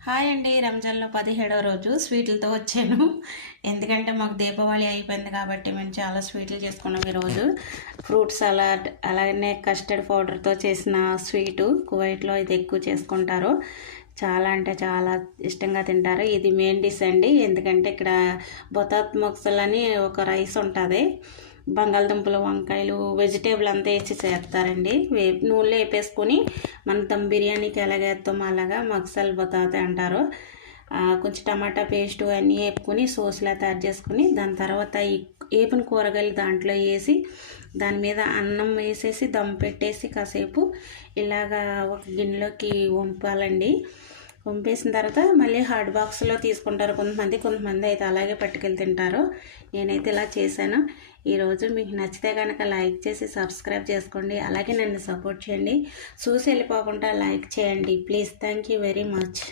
Hi అండి. రంజాన్‌లో 17వ రోజు స్వీట్లతో వచ్చాను. ఎందుకంటే మాకు దీపావళి అయిపోయింది కాబట్టి మేము చాలా స్వీట్లు చేసుకున్నాం ఈరోజు. ఫ్రూట్ సలాడ్ అలాగనే కస్టర్డ్ పౌడర్‌తో చేసిన స్వీటు కువైట్‌లో ఇది ఎక్కువ చేసుకుంటారు. చాలా అంటే చాలా ఇష్టంగా తింటారు. ఇది మెయిన్ డిష్ అండి. ఎందుకంటే ఇక్కడ బొతాత్ మొక్సల్ అని ఒక రైస్ ఉంటుంది. బంగాళదుంపలు, వంకాయలు, వెజిటేబుల్ అంతా వేసి చేస్తారండి. నూనెలో వేపేసుకొని మనం దమ్ బిర్యానీకి ఎలాగేస్తామో అలాగా మక్సల్ బొతాతే అంటారు. కొంచెం టమాటా పేస్టు అన్నీ వేపుకొని సోస్లా తయారు చేసుకుని దాని తర్వాత ఈ వేపిన కూరగాయలు దాంట్లో వేసి దాని మీద అన్నం వేసేసి దమ్ పెట్టేసి కాసేపు ఇలాగా ఒక గిన్నెలోకి వంపాలండి. వంపేసిన తర్వాత మళ్ళీ హాట్ బాక్స్లో తీసుకుంటారు కొంతమంది అయితే అలాగే పట్టుకెళ్ళి తింటారు. నేనైతే ఇలా చేశాను. ఈరోజు మీకు నచ్చితే కనుక లైక్ చేసి సబ్స్క్రైబ్ చేసుకోండి. అలాగే నన్ను సపోర్ట్ చేయండి. చూసి వెళ్ళిపోకుండా లైక్ చేయండి please. Thank you very much.